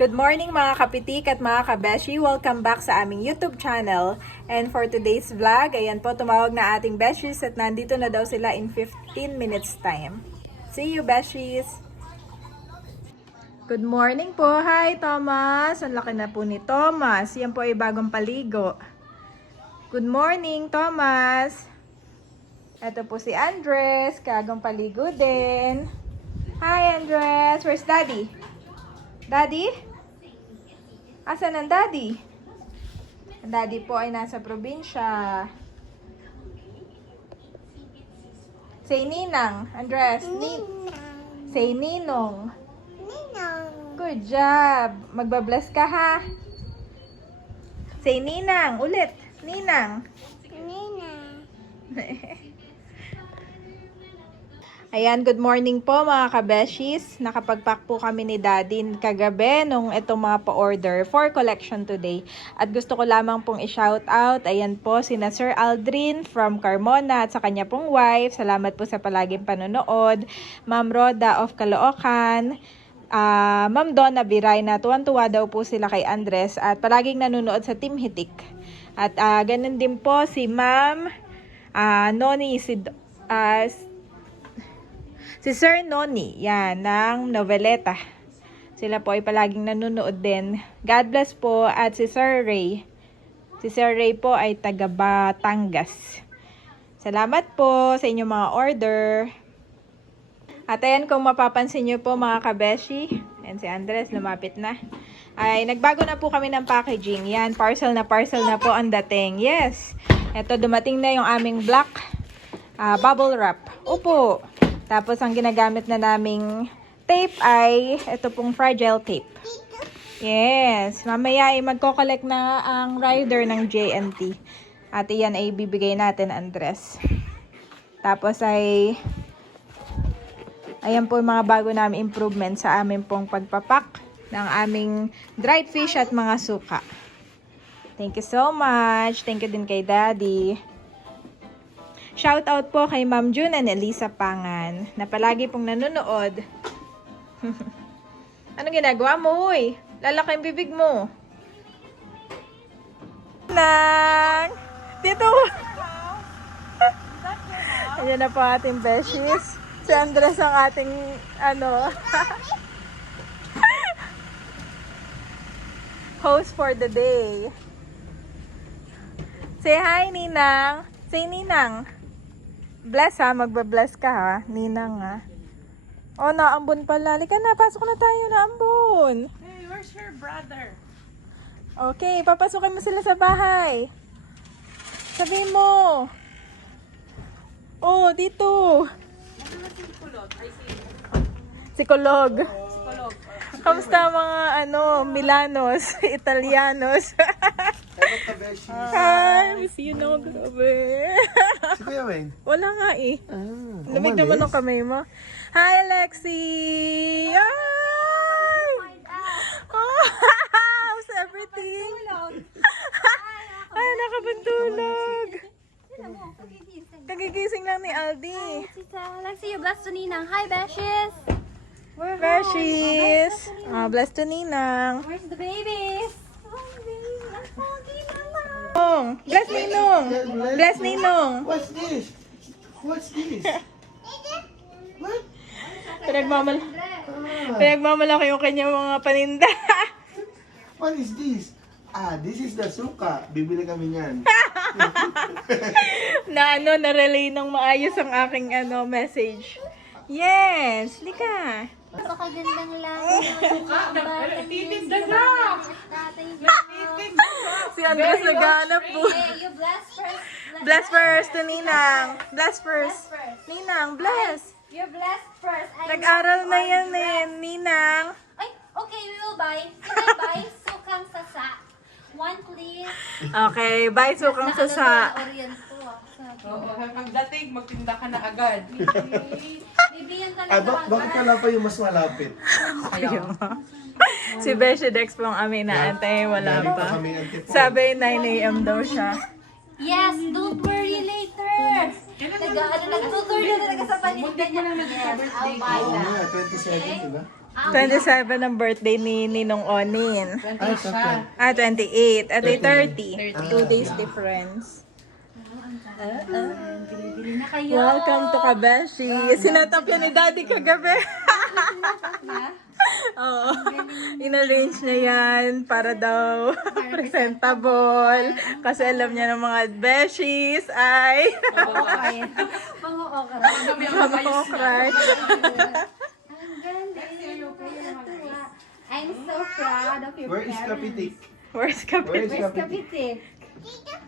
Good morning mga kapitik at mga kabeshi. Welcome back sa aming YouTube channel. And for today's vlog, ayan po, tumawag na ating beshies at nandito na daw sila in 15 minutes time. See you, beshies! Good morning po. Hi, Thomas. Ang laki na po ni Thomas. Yan po ay bagong paligo. Good morning, Thomas. Ito po si Andres. Kagong paligo din. Hi, Andres. Where's Daddy? Daddy? Asan ang Daddy? Ang Daddy po ay nasa probinsya. Say Ninang. Andres. Say Ninong. Good job. Magbabless ka ha. Say Ninang. Ulit. Ninang. Ayan, good morning po mga kabeshis. Nakapagpack po kami ni Daddy kagabi nung itong mga pa-order for collection today. At gusto ko lamang pong i-shout out. Ayan po, sina Sir Aldrin from Carmona at sa kanya pong wife. Salamat po sa palaging panonood. Ma'am Roda of Caloocan. Ma'am Donna Biray na tuwan-tuwa daw po sila kay Andres at palaging nanonood sa Team Hitik. At ganun din po si Ma'am Noni, si Sir Noni, yan, ng Noveleta. Sila po ay palaging nanonood din. God bless po. At si Sir Ray. Si Sir Ray po ay taga Batangas. Salamat po sa inyong mga order. At ayan, kung mapapansin nyo po mga kabeshi, and si Andres lumapit na, ay nagbago na po kami ng packaging. Yan, parcel na po ang dating. Yes, ito dumating na yung aming black bubble wrap. Opo. Tapos ang ginagamit na naming tape ay ito pong fragile tape. Yes, mamaya ay magko-collect na ang rider ng JNT. At iyan ay bibigay natin, Andres. Tapos ay ayan po yung mga bago namin improvement sa amin pong pagpapak ng aming dried fish at mga suka. Thank you so much. Thank you din kay Daddy. Shout out po kay Ma'am June and Elisa Pangan na palagi pong nanonood. Anong ginagawa mo, huy? Lalaki yung bibig mo. Nang! Dito! Ayan na po ating beshies. Si Andres ang ating host for the day. Say hi, Ninang. Say Ninang. Bless ha, magbabless ka ha, Ninang ha. Oh, naambon pala. Halika na, pasok na tayo, naambon. Hey, where's your brother? Okay, papasukin mo sila sa bahay. Sabihin mo. Oh, dito. Sikolog. Kamusta mga Milanos, Italianos? Hi, miss you na grabe. Si Kuya Wayne? Wala nga eh. Lamig naman ang kamay mo. Hi, Alexi! Ay! Oh, how's everything? Ay, nakapantulog. Kagigising lang ni Aldi. Alexi, you're blessed to Ninang. Hi, Beshes. Beshies! Blessed to Ninang. Where's the babies? Bless Ninong! Bless Ninong! What's this? What's this? What? Pinagmamalaki yung kanyang mga paninda. What is this? This is the suka. Bibili kami niyan. Na-relay ng maayos ang aking message. Yes! Lika! Napakagandang lang. Titinda na! Si Andres naghanap po. Hey, you bless first. Bless first to Ninang. Bless first. Ninang, bless. You're blessed first. Nag-aral na yan Ninang. Ay, okay, we will buy. Can I buy sukang sasa? One, please. Okay, bye sukang sasa. Orient to. Oo, hanggang dating, magtinda ka na agad. Bibiyan talaga. Bakit wala pa yung mas malapit? Si Beshi Dex po ang aming naantay, wala Galing pa. kami antipolo. Sabi 9 AM daw siya. Yes, don't worry later. Nag-tutor na talaga sa paninda niya. Yes, I'll buy Oo that. nga, 27, diba? 27 ang birthday ni Ninong Onin. 20 siya. 28. At 30. 2 days difference. Bili na kayo. Welcome to Kabeshi. Sinatap yan ni Daddy kagabi. Oo. In-arrange niya yan para daw presentable. Kasi alam niya ng mga beshies ay Mga okra. mga okra. Ang ganda. I'm so proud of your Where is parents. Kapitik? Where's Where Kabeshi? is Where's Kapitik? Kapitik?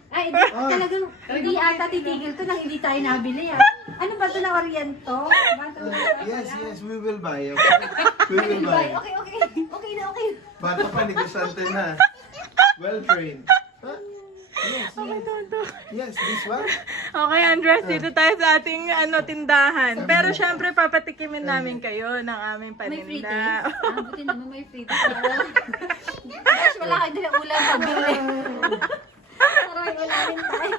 Ay, talagang hindi ata titigil to nang hindi tayo nabili. Ano ba to na Oriento? Yes, we will buy. Okay? We will buy. Okay. Okay na, okay. Bata pa, negosyante na. Well trained. Huh? Yes, yes, this one. Okay, Andres, dito tayo sa ating tindahan. Pero syempre, papatikimin namin kayo ng aming May free paninda. taste. Buti naman may free taste. Gosh, wala kayo dala ulam pabili. Parang wala rin tayo.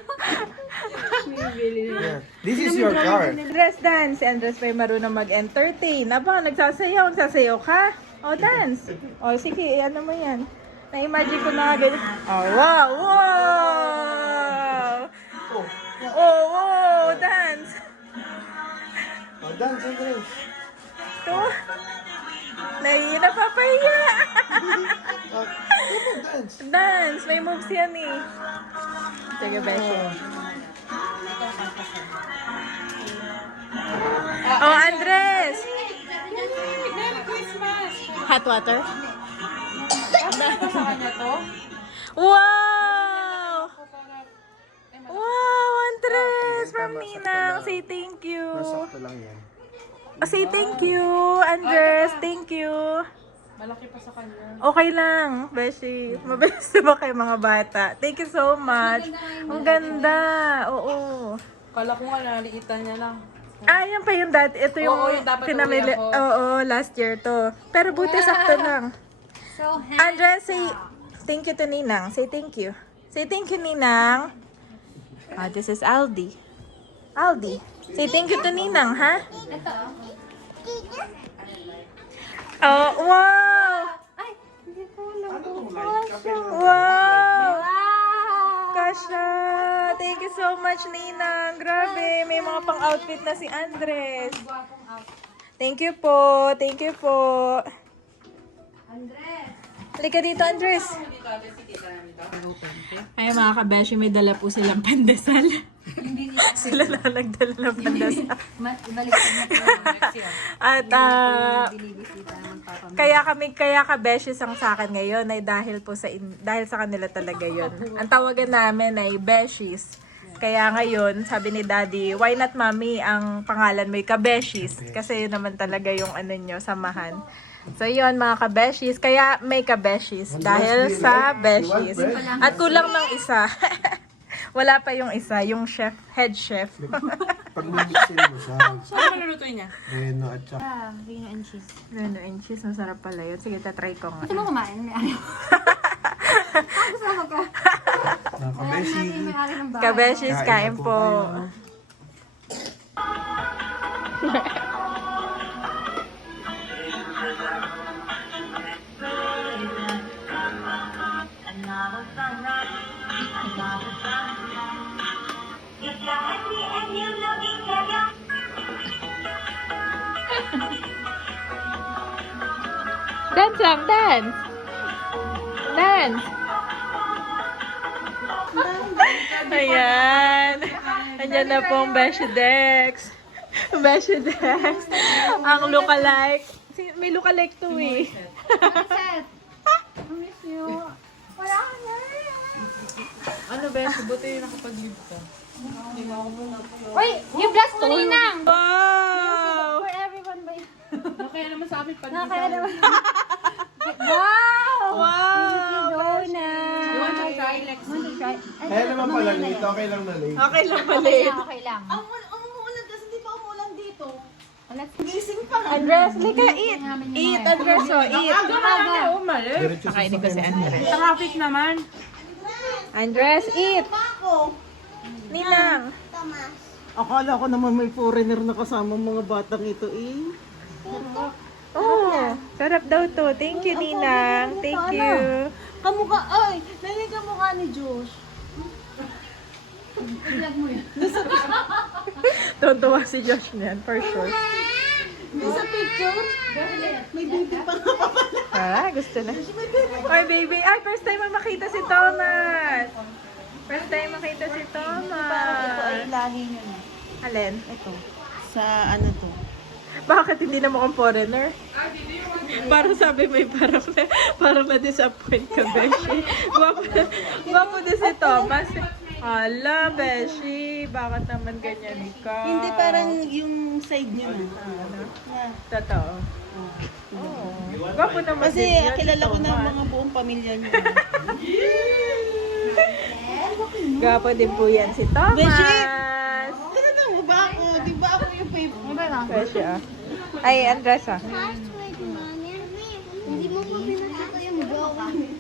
Yeah. This is your car. Andres, dance. Si Andres pa marunong mag-entertain. Aba, nagsasayaw ka. O, dance. O, sige, ano mo yan. Na-imagine ko na ganyan. Oh, wow! Wow! Oh, wow! Dance! Oh, dance, Andres. Ito. Napapahiya. Oh, dance. Dance. May moves yan eh. Sige, Beshi. Oh, Andres! Merry Christmas! Hot water? Ano ba sa kanya to? Wow! Para... Wow, Andres! Okay, From tama, Ninang. sakto Say thank you. Nasakto lang yan. Say thank you, Andres. Thank you. Malaki pa sa kanya. Okay lang, Beshi. Mabilis ba kayo mga bata? Thank you so much. Ang ganda. Oo. Kala ko nga naliitan niya lang. Ah, yan pa yung dati. Ito yung Oo, yung dapat pinamili. uli ako. Oo, last year to. Pero buti sakto lang. So Andres, say thank you to Ninang. Say thank you. Say thank you, Ninang. Ah, this is Aldi. Aldi. Say thank you to Ninang, ha? Ito. Oh, wow! Ay, hindi ko alam. Ano itong light? Kape lang. Wow! Wow! Kasha! Thank you so much, Ninang. Grabe, may mga pang-outfit na si Andres. Thank you po. Thank you po. Andres. Halika dito, Andres. Ay, mga kabeshi, may dala po silang pandesal. Sila na nagdala ng pandesal. Ibalik ko na po. At Binibisita naman papa mo. kaya kabeshis ang sa akin ngayon ay dahil po dahil sa kanila talaga yon. Ang tawagan namin ay beshies. Kaya ngayon, sabi ni Daddy, why not Mommy ang pangalan mo ay kabeshis? Kasi yun naman talaga yung nyo, samahan. So yun mga kabeshis, kaya may kabeshis dahil sa beshies. At kulang ng isa. Wala pa yung isa, yung chef, head chef. Pag mimixin mo siya, Ano malulutuin niya? reno at saka. Vino and cheese. Reno and cheese, masarap pala yun. Sige, tatry ko nga. Gusto mo kumain? May ari. Kasama ko. Nakabeshi. May ari ng bahay. Kabeshis, kain po. Dance lang, dance! Dance! Ayan! Andyan na pong Beshi Dex. Beshi Dex. Ang lookalike. May lookalike to eh. Set. I miss you. Wala ka na. Ano ba? Buti yung nakapag-leave ka. Uy, you bless mo Ninang. Wow! For everyone ba yun? Kaya naman sa amin pag Nakaya naman. Wow! Wow! Donut. You want to try Lex? Want to try? Ay, Kaya naman pala late, okay lang na late. Okay lang pala Okay eh. lang, okay lang. Andres, lika, eat! Eat, Andres, oh, eat! Aga marami umalis. Diretso sa sakyan. Traffic naman. Andres, eat! Ninang! Akala ko naman may foreigner na kasama mga batang ito eh. Oh! Sarap daw to. Thank you, Ninang. Thank you. Kamukha, ay, nalilin kamukha ni Josh. I-vlog mo yun. Tutuwa si Josh niyan, for sure. Hindi sa picture, may baby pa nga pa pala. Ah, gusto na. Oy, baby. Ay, first time mo makita si Thomas. First time makita si Parang ito ay Thomas. lahi nyo na. Alin? Ito. Sa ano to? Bakit hindi na mukhang foreigner? Parang sabi mo parang na-disappoint ka, Beshi. Gwapo din si Thomas. Ala, Beshi. Bakit naman ganyan ka? Hindi parang yung side nyo na. Totoo. Oo. Gwapo naman Kasi din yan si kilala ko na Thomas. mga buong pamilya nyo. Gwapo din po yan si Thomas. Beshi! Kilala mo ba ako? Di ba ako yung favorite? Beshi, ah. Ay, Andres, ah. Hindi mo pa pinakita yung gawin.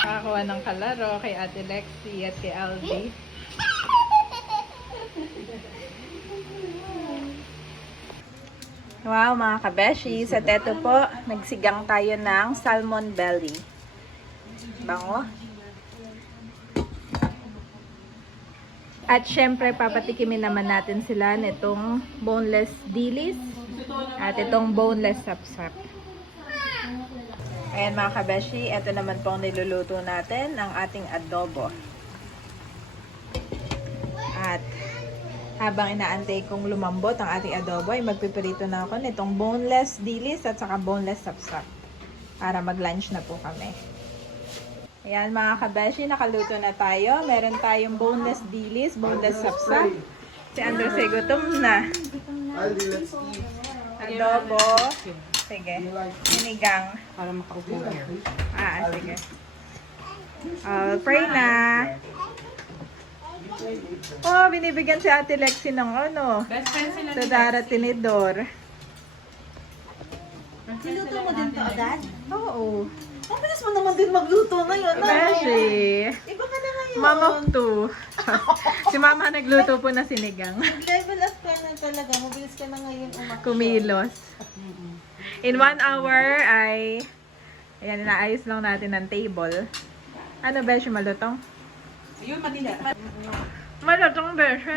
Nakakuha ng kalaro kay Ate Lexi at kay Aldi. Wow, mga kabeshi. Sa teto po, nagsigang tayo ng salmon belly. Bango. At syempre, papatikimin naman natin sila nitong boneless dilis at itong boneless sapsap. Ayan mga kabeshi, ito naman po ang niluluto natin, ang ating adobo. At habang inaantay kong lumambot ang ating adobo, ay magpipirito na ako nitong boneless dilis at saka boneless sapsap para mag-lunch na po kami. Ayan mga kabeshi, nakaluto na tayo. Meron tayong boneless dilis, boneless sapsap. Si Andres ay gutom na. Aldi, let's eat. Adobo. Sige. Sinigang. Para makaupo ka. Sige. Pray na. Oh, binibigyan si Ate Lexi ng ano. Best friend sila Sa Dara Tinidor. Sinuto mo din to agad? Oo. Ang bilis mo naman din magluto ngayon. Beshi. Iba ka na ngayon. Mom of two. Si Mama nagluto po na sinigang. Level up ka na talaga. Mabilis ka na ngayon umakyat. Kumilos. In 1 hour ay ayan, inaayos lang natin ang table. Ano, Beshi, malutong? Yun, matindi. Malutong, Beshi.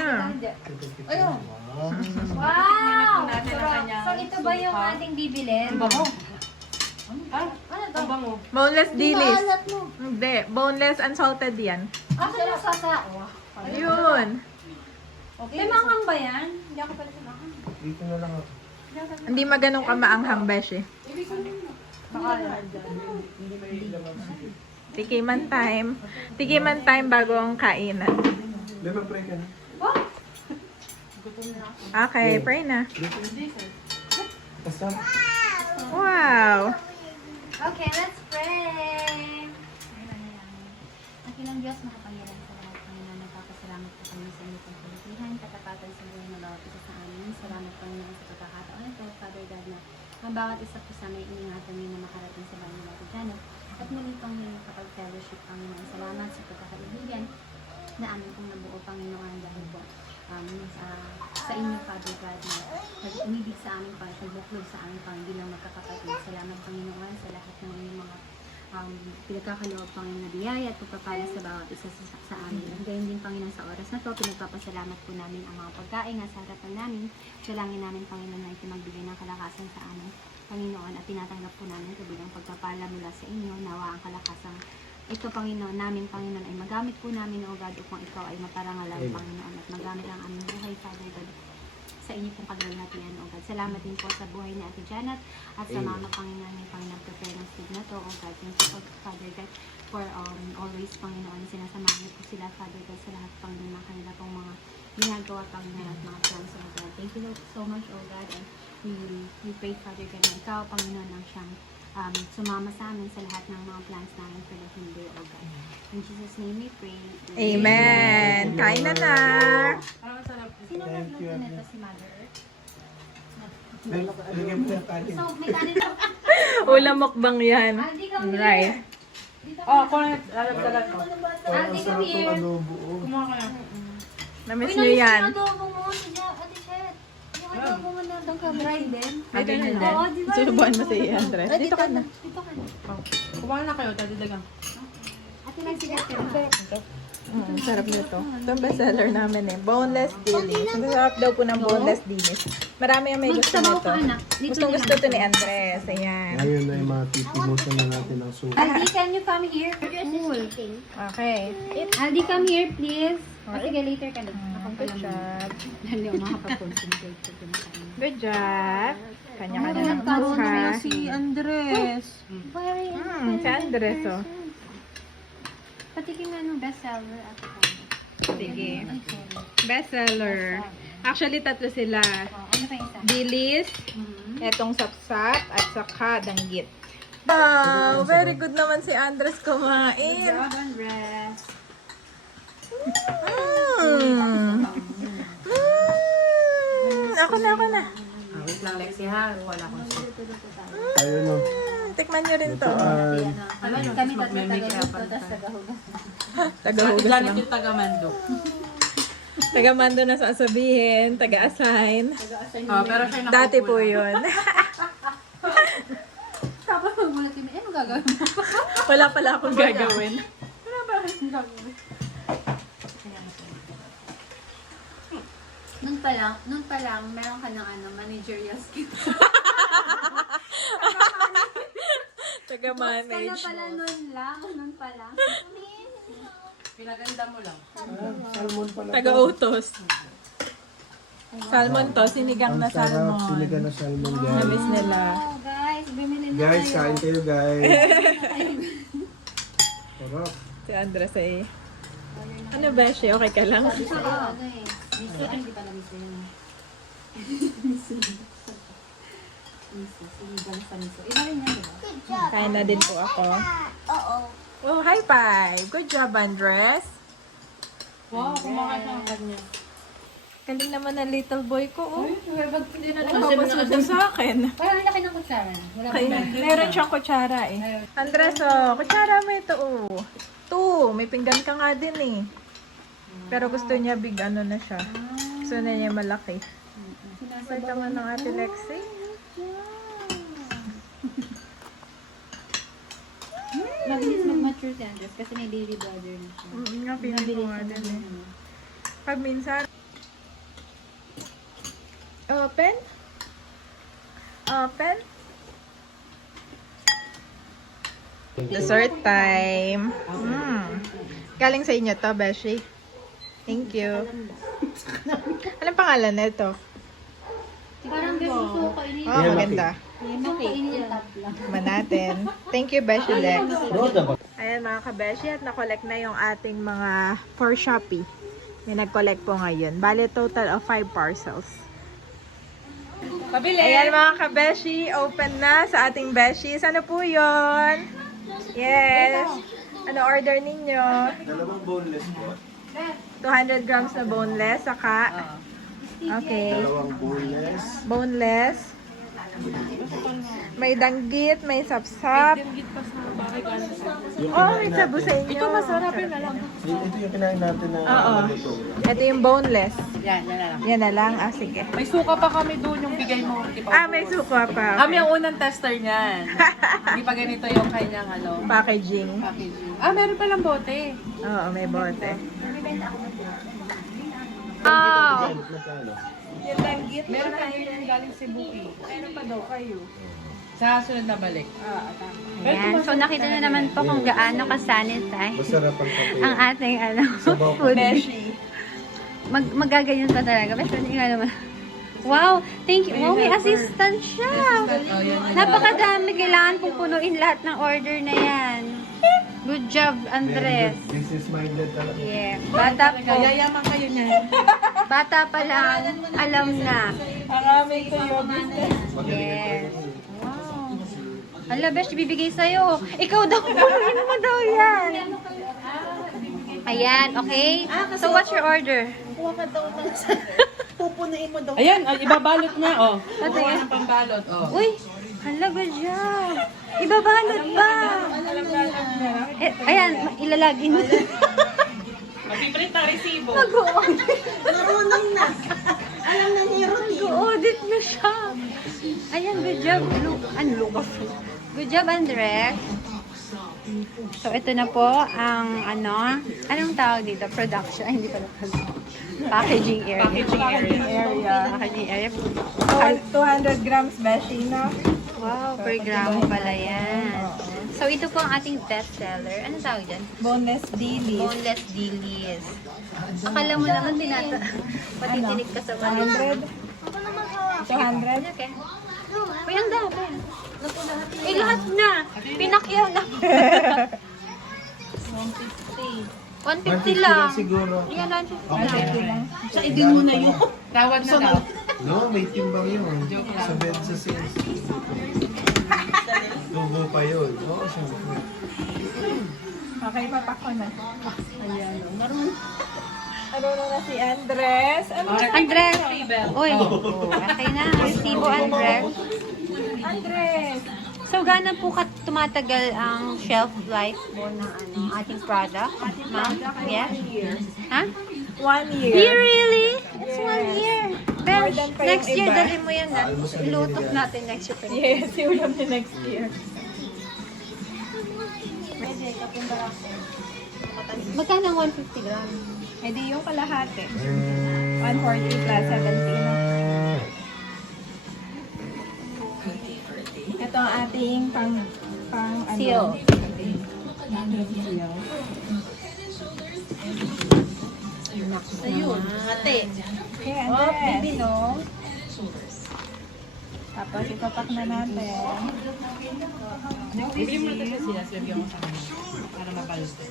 Ayun. Wow! natin ang kanyang So, ito ba yung ating bibilin? Bango. Ano to? Ang bango. Boneless dilis. Maalat mo. Hindi, boneless unsalted yan. Asa yung sasa? Ayun. May manghang ba yan? Hindi ako pala sa manghang. Dito na lang ako. Hindi maganong kamaanghang, Beshi. Tikiman time. Tikiman time bago ang kainan. May mag-pray ka na. Okay, pray na. Basta. Wow! Okay, let's pray. Aking Diyos, makapangyarihan sa lahat, Panginoon, nagpapasalamat po kami sa inyong pagpapalihan, katapatan sa buhay na bawat isa sa amin. Salamat, Panginoon, sa pagkakataon ito, Father God, na ang bawat isa po sa may iningatan niyo na makarating sa bahay natin dyan. At muli, Panginoon, kapag fellowship, Panginoon, salamat sa pagkakaibigan na amin pong nabuo, Panginoon, dahil po sa inyo, Father God, na nag-umibig sa amin, nagbuklod sa amin, Panginoon, bilang magkakapatid. Salamat, Panginoon, sa lahat ng inyong mga pinagkakaloob, Panginoon, na biyaya at pagpapala sa bawat isa sa amin. At gayon din, Panginoon, sa oras na to, pinagpapasalamat po namin ang mga pagkain na sa harapan namin. Dalangin namin, Panginoon, na ito magbigay ng kalakasan sa amin, Panginoon, at tinatanggap po namin ito bilang pagpapala mula sa inyo. Nawa ang kalakasan ito, Panginoon, namin, Panginoon, ay magamit po namin, O God, upang ikaw ay maparangalan, Panginoon, at magamit ang aming buhay, Father God, sa inyo pong kagalatian, O God. Salamat din po sa buhay ni Ate Janet at sa Mama, Panginoon, yung Panginoon, prepare ng food na to, O God. Thank you, Father God, for always, Panginoon, sinasamahan niyo po sila, Father God, sa lahat, Panginoon, ng kanila pong mga ginagawa, Panginoon, at mga plans, O God. Thank you so much, O God, and we pray, Father God, na ikaw, Panginoon, ang siyang sumama sa amin sa lahat ng mga plans namin for the Hindu, O God. In Jesus' name we pray. Amen! Kain na na! Parang sarap. Sino nagluto nito, si Mother Earth? Lagyan mo ng kanin. So, may kanin po. Ulam mukbang yan. Aldi, come Right. here. Dito Oh, ako na. Alam talaga. Parang Ate, sarap come here. ng adobo. oh. Kumuha ka na. Namiss nyo yan. Yung adobo mo, Ate Chet. Yung adobo mo na doon ka, bride din. Ay, ganun din. Oo, di ba? Susubuan mo si Andres. Dito ka na. Dito ka na. Kumain na kayo, dadagang. Ate lang si Ate. Sarap nito. Ito ang bestseller namin eh. Boneless dilis. Masarap daw po ng boneless dilis. Marami ang may gusto Magsabaw nito. ka, anak. Dito Gustong na gusto lang. to ni Andres. Ayan. Ngayon ay matitimutan na natin ang soup. Aldi, can you come here? Cool. Okay. Aldi, come here, please. Sige, later ka doon. Ako pa Good lang. job. Dali, makakapag-concentrate ko din. Good job. Kanya-kanya ng food ha. Si Andres. Si Andres oh. Patikin na ng bestseller at Sige. Bestseller. Actually, tatlo sila. ano pa isa? Dilis, etong sapsap, at saka danggit. Wow! Very good naman si Andres kumain. Andres. Ako na. Wait lang, Lexi ha. Wala akong soup. Tayo no. Tikman nyo rin to. Kami tatlo taga-luto, tapos taga-hugas. Tagahugas Ganit lang. yung taga-mando. Taga-mando na sasabihin, taga-assign. Pero siya Dati po yun. Tapos magulat kami, ano gagawin mo? Wala pala akong gagawin. Nung pa lang, meron ka ng managerial skill. Taga-manage. Pala nun pa lang. Pinaganda mo lang. Salmon pala. Taga-utos. Salmon to, sinigang na Ang sarap, salmon. sinigang na salmon guys. Namiss nila. Oh, guys, bumili na Guys, kayo. kain kayo guys. Sarap. Si Andres ay... Ano ba siya? Okay ka lang? Miso, ano eh. Miso, hindi pala miso yun. Miso, sinigang sa miso. Iba rin yan, diba? Kain na din po ako. Oh, high five! Good job, Andres. Wow, kumakain ng kanya. Galing naman ng little boy ko, oh. Hindi na Nakapasubo sa akin. Parang laki ng kutsara. Wala pa Kaya, meron siyang kutsara eh. Andres, oh, kutsara mo ito, oh. Two, may pinggan ka nga din eh. Pero gusto niya big ano na siya. Gusto na niya malaki. Wait naman ng Ate Lexi. Mabilis mag-mature si Andres kasi may baby brother na siya. Nga, pinili ko nga din eh. Pag minsan, open? Open? Dessert time. Galing sa inyo to, Beshi. Thank you. Anong pangalan na ito? Parang gusto ko kainin. Oh, maganda. Gusto ko kainin yung top lang. Tikman natin. Thank you, Beshi Lex. Ayan mga ka-Beshi, at na-collect na yung ating mga for Shopee. May nag-collect po ngayon. Bale, total of 5 parcels. Pabili! Ayan mga ka-Beshi, open na sa ating Beshies. Ano po yun? Yes. Ano order ninyo? Dalawang boneless po. 200 grams na boneless, saka... Okay. Dalawang boneless. Boneless. May danggit, may sapsap. Oh, may sabu sa inyo. Ito masarap yun. Ito yung kinain natin na Oo. ito. Ito yung boneless. Yan na lang. Yan na lang. Ah, sige. May suka pa kami doon yung bigay mo. Di pa Ah, may suka pa. Kami ang unang tester niyan. Hindi pa ganito yung kanyang Packaging. packaging. Ah, meron palang bote. Oo, may bote. Magkano? Yung danggit. Meron pa yung galing Cebu. Meron pa daw kayo. Sa sunod na balik. Ayan. So, nakita na naman po kung gaano ka-sanitize Masarap ang kape. ang ating Sabaw pa. food. Beshi. Magaganyan pa talaga. Basta hindi nga naman. Wow! Thank you. Wow, may assistant siya. Napakadami. Kailangan pong punuin lahat ng order na yan. Good job, Andres. This is minded talaga. Yeah. Bata po. Yayaman kayo niyan. Bata pa lang. Alam na. Marami kayo. Yes. Wow. Hala, Besh, bibigay sa'yo. Ikaw daw, punuin mo daw yan. Ayan, okay? So, what's your order? Pupunuin mo daw. Ayan, ibabalot na, oh. Ano Kuha yan? ng pambalot, oh. Uy, hala, good job. Ibabalot pa. Eh, ayan, ilalagin mo. Piprint na resibo. Marunong na. Alam na niya yung routine. Audit na siya. Ayan, good job. Lucas. Good job, Andre. So, ito na po ang anong tawag dito? Production. Ay, hindi pala production. Packaging area. Packaging area. Packaging area. 200 grams beshi, no? Wow, per gramo pala yan. So, ito po ang ating best seller. Ano tawag dyan? Boneless dilis. Boneless dilis. Akala mo naman patitinig ka sa mali. 100? 200? Okay. Uy, ang dami. Eh, lahat na. Pinakyaw na. 150 lang. siguro. Yan, 150 lang. Sa idin mo na yun. Tawad na daw. No, may timbang yun. Sa bed sa sales. Tubo pa yun. Oo, syempre. Okay, papako na. Ayan, marunong. Ano na si Andres? Ano na Andres. Uy. Okay na. Resibo, Andres. Andres? So, gaano po tumatagal ang shelf life po ng ating product? Ma'am? Yes? Ha? 1 year. Really? It's 1 year. Bench, than pa yung next year, iba. dali mo yan na. Ilutok natin next year. Yes, ulam ni next year. Magkano ang 150 grams? Eh di yung kalahati. 140 plus 70, no? Ito ang ating pang ano? Seal. Seal. Ayun, ate. Okay, Oh, Andres. baby, no? Tapos ipapak na natin. Bibili mo na sila, silagyan mo sa amin. Para mabalto.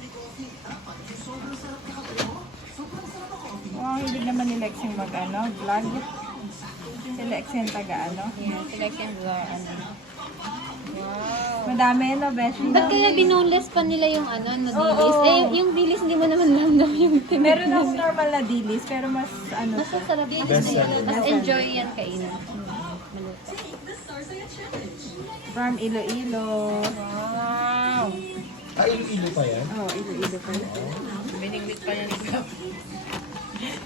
Wow, hindi naman ni Lex yung vlog. Si Lex yung taga Select and Madami, no, Beshi? Ba't kaya binoneless pa nila yung dilis? Oo. Eh, yung dilis hindi mo naman lang yung Meron akong normal na dilis, pero mas Mas siya. masarap. Best seller. Mas enjoy yan kainin. Maluto. From Iloilo. Wow. Ah, ilo pa yan? Oh, Iloilo pa yun. Biniglit pa niya ni Gab.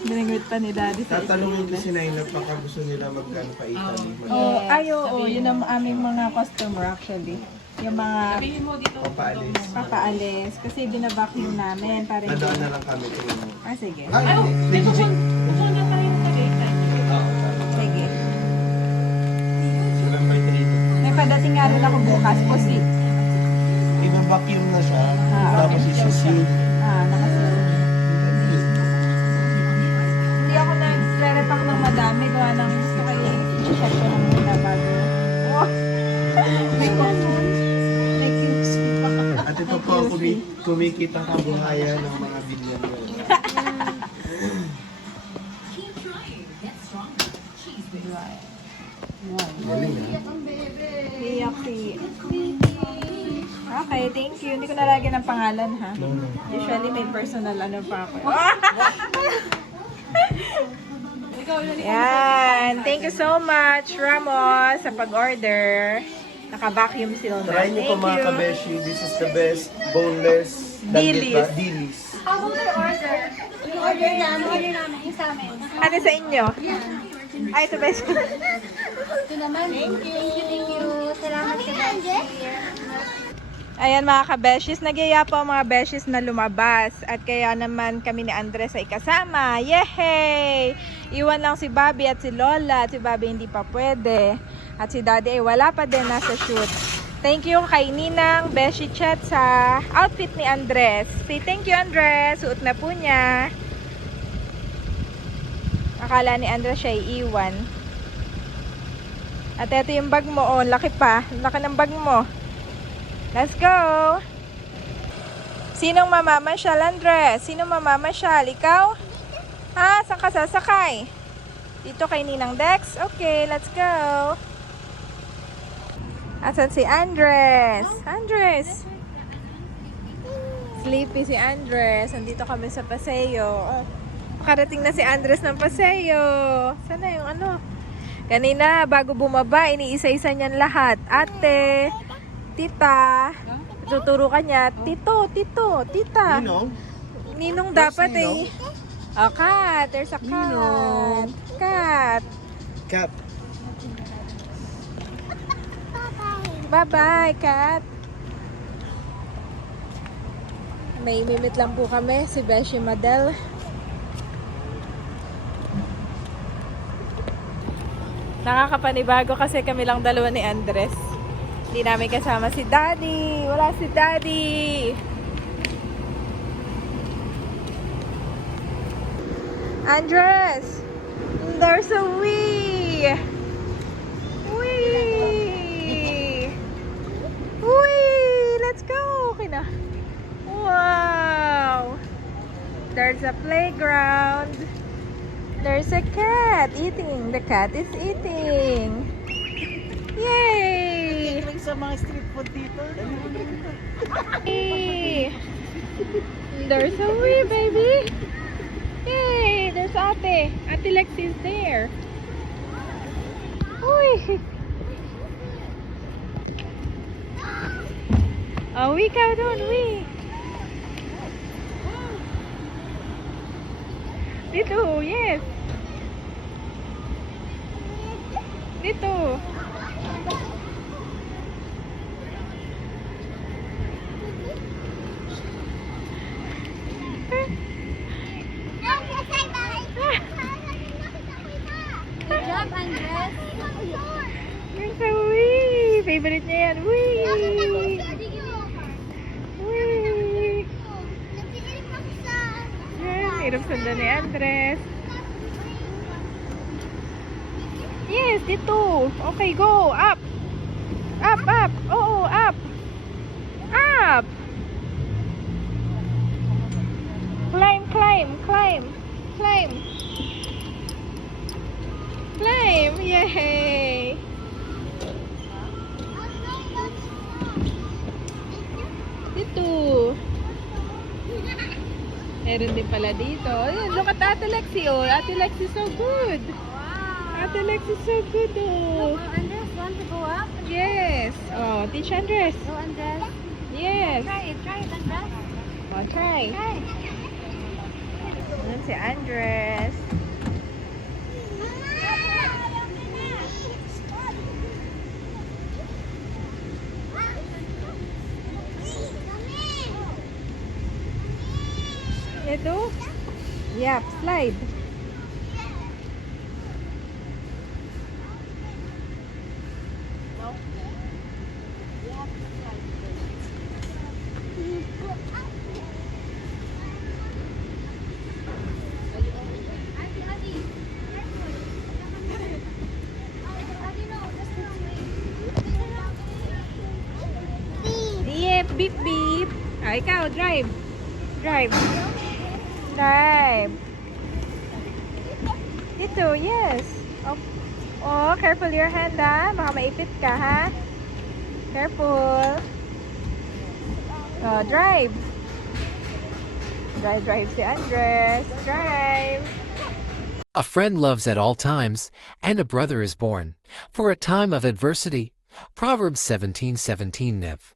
Binigwit pa ni Daddy sa Tatanungin ko si Nainab baka gusto nila magkano pa Italy. Oh, oo, yun ang aming mga customer actually. Yung mga Sabihin mo dito. Papaalis. papaalis. Kasi binabacuum namin para hindi. Nadaan na lang kami tingin mo. Ah, sige. Ay, May legit. pupunta na tayo sa gate. Sige. November 3. May padating nga rin ako bukas po si. Iba-vacuum na siya. Ah, Tapos isusunod. Nakasunod. Hindi ako nag-repack ng madami. Gawa ng gusto kayo i-check ko lang muna bago. Oh! May coupon. May cubes pa. At ito po ang kumikita kabuhayan ng mga bilyan mo. Galing Iyak si... Okay, thank you. Hindi ko nalagyan ng pangalan, ha? Usually may personal pa ako. Yan. Thank you so much, Ramos, sa pag-order. Naka-vacuum seal na. Try niyo po Thank mga you. kabeshi. This is the best boneless Dilis. Dilis. How about your order? Yung order namin yung sa amin. Ano sa inyo? Ay, sa best. Ito naman. Thank you. Salamat sa Beshi. Ayan mga kabeshis, nagyaya po ang mga beshis na lumabas. At kaya naman kami ni Andres ay kasama. Yehey! Iwan lang si Bobby at si Lola. At si Bobby hindi pa pwede. At si Daddy ay wala pa din, nasa shoot. Thank you kay Ninang Beshi Chat sa outfit ni Andres. Say thank you, Andres. Suot na po niya. Akala ni Andres siya iiwan. At ito yung bag mo. Oh, laki pa. Laki ng bag mo. Let's go! Sinong mamamasyal, Andres? Sinong mamamasyal? Ikaw? Ha? Saan ka sasakay? Dito kay Ninang Dex? Okay, let's go! Asan si Andres? Andres! Sleepy si Andres. Andito kami sa Paseo. Oh, makarating na si Andres ng Paseo. Sana yung ano? Kanina, bago bumaba, iniisa-isa niyan lahat. Ate! Tita, tuturo ka niya. Tito, tita. You know? Ninong Where's dapat Ninong? eh. Oh, cat. There's a cat. Ninong. Cat. Cat. Bye-bye, cat. May mimit lang po kami, si Beshi Madel. Nakakapanibago kasi kami lang dalawa ni Andres. Hindi namin kasama si Daddy. Wala si Daddy. Andres! There's a wee! Wee! Wee! Let's go! Okay na. Wow! There's a playground. There's a cat eating. The cat is eating. Yay! Tingin sa mga street food dito. Yay! There's a wee baby. Yay! There's Ate. Ate Lexi is there. Uy! Oh, wee ka doon, wee. Dito, yes. Dito. Good job, Andres. There's a wee. Favorite niya yan. Wee. Wee. Yan, hirap sundan ni Andres. Yes, dito. Okay, go. Up. Up, up. Oo, up. Up. Climb, climb, climb. Climb. Climb. Yay. Dito. Meron din pala dito. Ayan, look at Ate Lexi. Oh, Ate Lexi so good. Ate Lexi so good. Oh. Andres, want to go up? Yes. Oh, teach Andres. Go, Andres. Yes. Try it, Andres. Oh, try. Try. Ayan si Andres. Ito? Yep, slide. Yep, beep beep. Ah, ikaw, drive. Drive. Drive. Dito, yes. Oh, oh, careful your hand ha. Baka maipit ka ha. Careful. Oh, drive. Drive si Andres. Drive. A friend loves at all times, and a brother is born for a time of adversity. Proverbs 17:17 Nev.